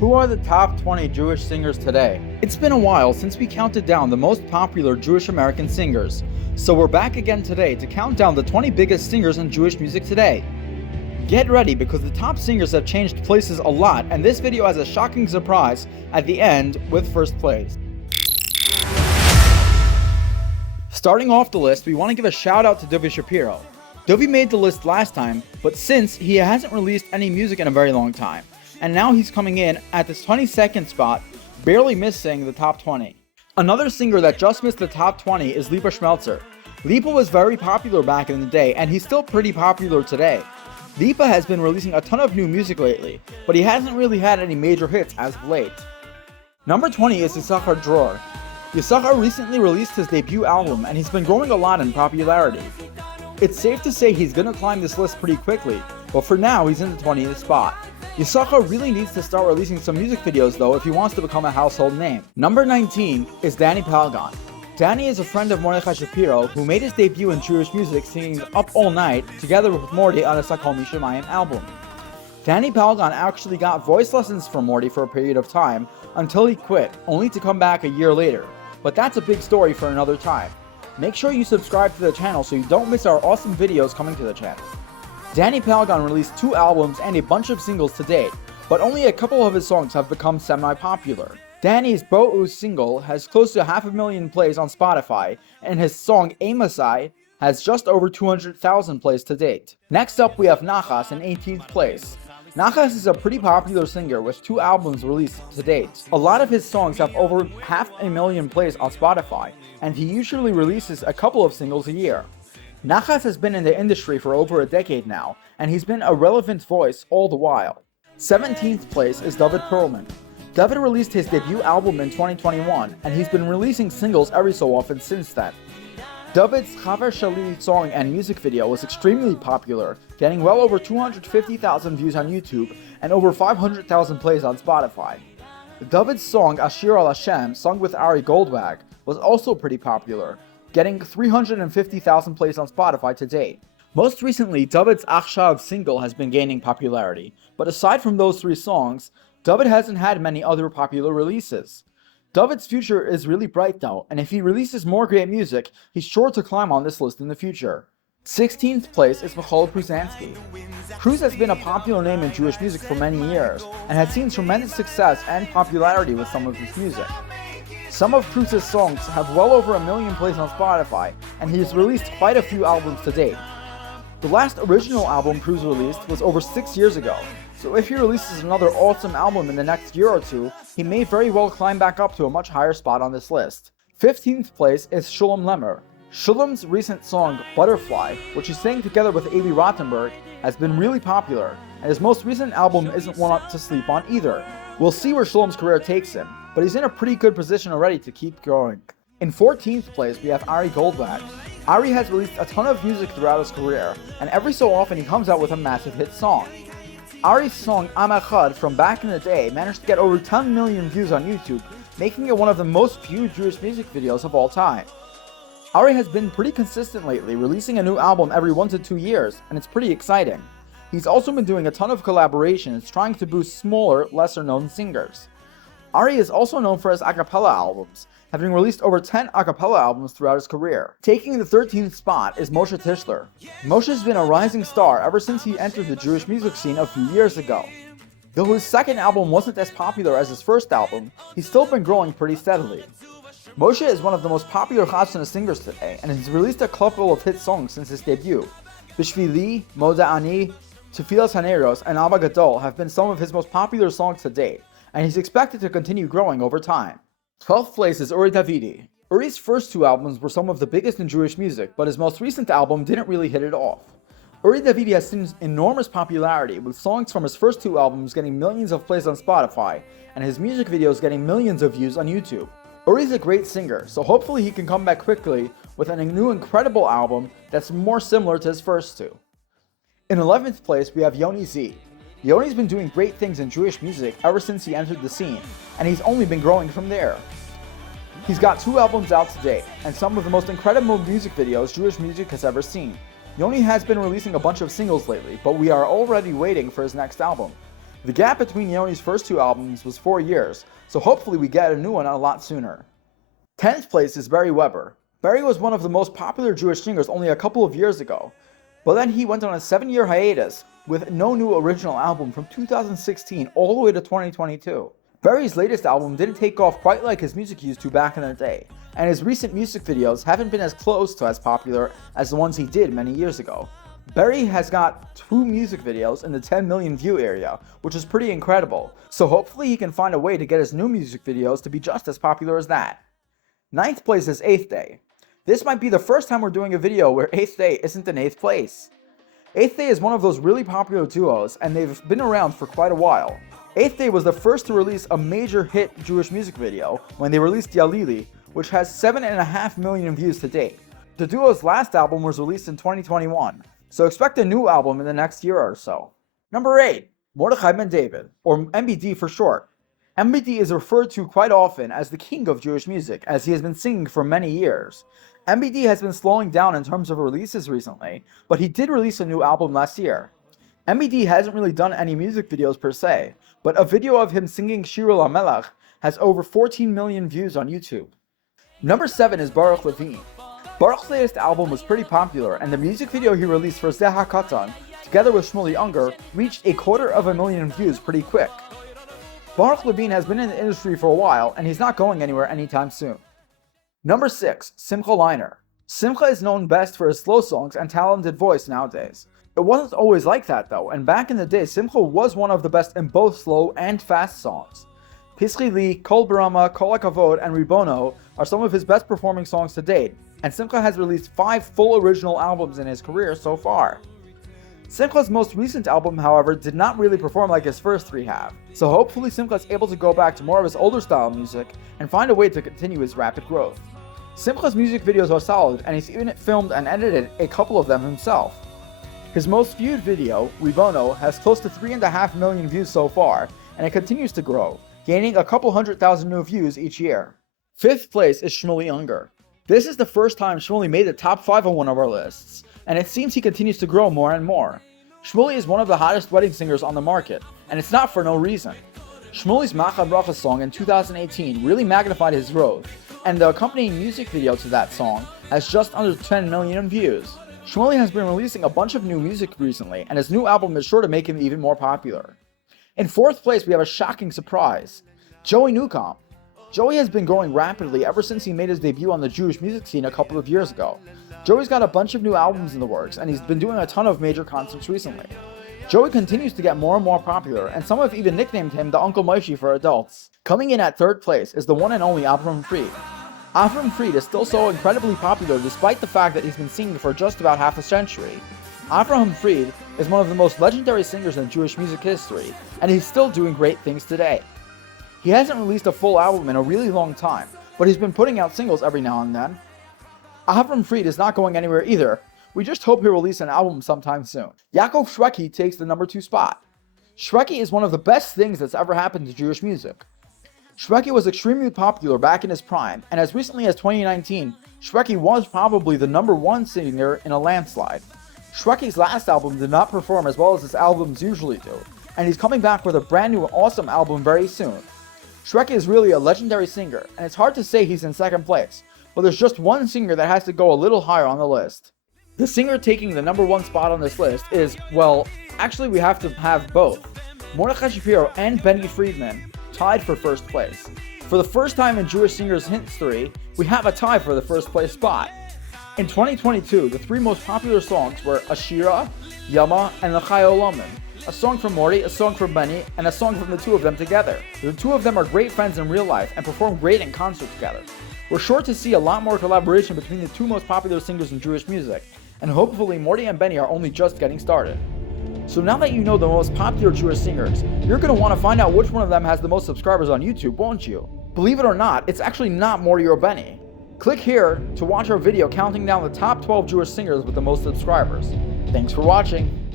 Who are the top 20 Jewish singers today? It's been a while since we counted down the most popular Jewish American singers, so we're back again today to count down the 20 biggest singers in Jewish music today. Get ready because the top singers have changed places a lot, and this video has a shocking surprise at the end with first place. Starting off the list, we want to give a shout out to Dovi Shapiro. Dovi made the list last time, but since he hasn't released any music in a very long time, and now he's coming in at this 22nd spot, barely missing the top 20. Another singer that just missed the top 20 is Lipa Schmelzer. Lipa was very popular back in the day, and he's still pretty popular today. Lipa has been releasing a ton of new music lately, but he hasn't really had any major hits as of late. Number 20 is Yisachar Dror. Yisachar recently released his debut album, and he's been growing a lot in popularity. It's safe to say he's gonna climb this list pretty quickly, but for now he's in the 20th spot. Yisachar really needs to start releasing some music videos though if he wants to become a household name. Number 19 is Danny Palgon. Danny is a friend of Mordechai Shapiro who made his debut in Jewish music singing Up All Night together with Morty on a Sakol Mishamayim album. Danny Palgon actually got voice lessons from Morty for a period of time until he quit, only to come back a year later. But that's a big story for another time. Make sure you subscribe to the channel so you don't miss our awesome videos coming to the channel. Danny Palgon released 2 albums and a bunch of singles to date, but only a couple of his songs have become semi-popular. Danny's Bo'u single has close to 500,000 plays on Spotify, and his song Amasai has just over 200,000 plays to date. Next up we have Nachas in 18th place. Nachas is a pretty popular singer with 2 albums released to date. A lot of his songs have over 500,000 plays on Spotify, and he usually releases a couple of singles a year. Nachas has been in the industry for over a decade now, and he's been a relevant voice all the while. 17th place is David Perlman. David released his debut album in 2021, and he's been releasing singles every so often since then. David's Chaver Shali song and music video was extremely popular, getting well over 250,000 views on YouTube and over 500,000 plays on Spotify. David's song Ashir al Hashem, sung with Ari Goldwag, was also pretty popular, getting 350,000 plays on Spotify to date. Most recently, David's Achshav single has been gaining popularity, but aside from those 3 songs, David hasn't had many other popular releases. David's future is really bright though, and if he releases more great music, he's sure to climb on this list in the future. 16th place is Michal Kruzansky. Cruz has been a popular name in Jewish music for many years, and has seen tremendous success and popularity with some of his music. Some of Cruz's songs have well over 1 million plays on Spotify, and he has released quite a few albums to date. The last original album Cruz released was over 6 years ago, so if he releases another awesome album in the next year or two, he may very well climb back up to a much higher spot on this list. 15th place is Shulam Lemmer. Shulam's recent song Butterfly, which he sang together with Avi Rottenberg, has been really popular, and his most recent album isn't one to sleep on either. We'll see where Shulam's career takes him, but he's in a pretty good position already to keep growing. In 14th place, we have Ari Goldwag. Ari has released a ton of music throughout his career, and every so often he comes out with a massive hit song. Ari's song Amachad from back in the day managed to get over 10 million views on YouTube, making it one of the most viewed Jewish music videos of all time. Ari has been pretty consistent lately, releasing a new album every 1 to 2 years, and it's pretty exciting. He's also been doing a ton of collaborations trying to boost smaller, lesser known singers. Ari is also known for his a cappella albums, having released over 10 a cappella albums throughout his career. Taking the 13th spot is Moshe Tischler. Moshe's been a rising star ever since he entered the Jewish music scene a few years ago. Though his second album wasn't as popular as his first album, he's still been growing pretty steadily. Moshe is one of the most popular Chazana singers today, and has released a couple of hit songs since his debut. Bishvili, Moda Ani, Tefilas Haneros, and Abba Gadol have been some of his most popular songs to date, and he's expected to continue growing over time. 12th place is Uri Davidi. Uri's first 2 albums were some of the biggest in Jewish music, but his most recent album didn't really hit it off. Uri Davidi has seen enormous popularity, with songs from his first 2 albums getting millions of plays on Spotify, and his music videos getting millions of views on YouTube. Uri's a great singer, so hopefully he can come back quickly with a new incredible album that's more similar to his first 2. In 11th place, we have Yoni Z. Yoni's been doing great things in Jewish music ever since he entered the scene, and he's only been growing from there. He's got 2 albums out to date, and some of the most incredible music videos Jewish music has ever seen. Yoni has been releasing a bunch of singles lately, but we are already waiting for his next album. The gap between Yoni's first two albums was 4 years, so hopefully we get a new one a lot sooner. 10th place is Barry Weber. Barry was one of the most popular Jewish singers only a couple of years ago, but then he went on a 7-year hiatus with no new original album from 2016 all the way to 2022. Barry's latest album didn't take off quite like his music used to back in the day, and his recent music videos haven't been as close to as popular as the ones he did many years ago. Barry has got 2 music videos in the 10 million view area, which is pretty incredible, so hopefully he can find a way to get his new music videos to be just as popular as that. 9th place is 8th Day. This might be the first time we're doing a video where 8th Day isn't in 8th place. 8th Day is one of those really popular duos, and they've been around for quite a while. 8th Day was the first to release a major hit Jewish music video when they released Yalili, which has 7.5 million views to date. The duo's last album was released in 2021, so expect a new album in the next year or so. Number 8, Mordechai ben David, or MBD for short. MBD is referred to quite often as the king of Jewish music, as he has been singing for many years. MBD has been slowing down in terms of releases recently, but he did release a new album last year. MBD hasn't really done any music videos per se, but a video of him singing Shir LaMelech has over 14 million views on YouTube. Number 7 is Baruch Levine. Baruch's latest album was pretty popular, and the music video he released for Zeh HaKatan, together with Shmuley Unger, reached 250,000 views pretty quick. Baruch Levine has been in the industry for a while, and he's not going anywhere anytime soon. Number 6, Simcha Leiner. Simcha is known best for his slow songs and talented voice nowadays. It wasn't always like that though, and back in the day, Simcha was one of the best in both slow and fast songs. Pischi Li, Kol Barama, Kol HaKavod, and Ribono are some of his best performing songs to date, and Simcha has released 5 full original albums in his career so far. Simcha's most recent album, however, did not really perform like his first 3 have, so hopefully Simcha is able to go back to more of his older style music and find a way to continue his rapid growth. Simcha's music videos are solid, and he's even filmed and edited a couple of them himself. His most viewed video, Ribono, has close to 3.5 million views so far, and it continues to grow, gaining a couple 100,000 new views each year. 5th place is Shmuley Unger. This is the first time Shmuley made the top 5 on one of our lists, and it seems he continues to grow more and more. Shmuley is one of the hottest wedding singers on the market, and it's not for no reason. Shmuley's Macha Bracha song in 2018 really magnified his growth, and the accompanying music video to that song has just under 10 million views. Shmuley has been releasing a bunch of new music recently, and his new album is sure to make him even more popular. In 4th place, we have a shocking surprise, Joey Newcomb. Joey has been growing rapidly ever since he made his debut on the Jewish music scene a couple of years ago. Joey's got a bunch of new albums in the works, and he's been doing a ton of major concerts recently. Joey continues to get more and more popular, and some have even nicknamed him the Uncle Moshe for adults. Coming in at 3rd place is the one and only Avraham Fried. Avraham Fried is still so incredibly popular despite the fact that he's been singing for just about half a century. Avraham Fried is one of the most legendary singers in Jewish music history, and he's still doing great things today. He hasn't released a full album in a really long time, but he's been putting out singles every now and then. Avraham Fried is not going anywhere either. We just hope he'll release an album sometime soon. Yaakov Shwekey takes the number 2 spot. Shwekey is one of the best things that's ever happened to Jewish music. Shwekey was extremely popular back in his prime, and as recently as 2019, Shwekey was probably the number 1 singer in a landslide. Shwekey's last album did not perform as well as his albums usually do, and he's coming back with a brand new awesome album very soon. Shwekey is really a legendary singer, and it's hard to say he's in 2nd place, but there's just one singer that has to go a little higher on the list. The singer taking the number 1 spot on this list is, well, actually we have to have both. Mordechai Shapiro and Benny Friedman tied for 1st place. For the first time in Jewish singers' history, we have a tie for the 1st place spot. In 2022, the 3 most popular songs were Ashira, Yama, and L'chai Olamim. A song from Morty, a song from Benny, and a song from the 2 of them together. The 2 of them are great friends in real life and perform great in concert together. We're sure to see a lot more collaboration between the 2 most popular singers in Jewish music, and hopefully Morty and Benny are only just getting started. So now that you know the most popular Jewish singers, you're going to want to find out which one of them has the most subscribers on YouTube, won't you? Believe it or not, it's actually not Morty or Benny. Click here to watch our video counting down the top 12 Jewish singers with the most subscribers. Thanks for watching.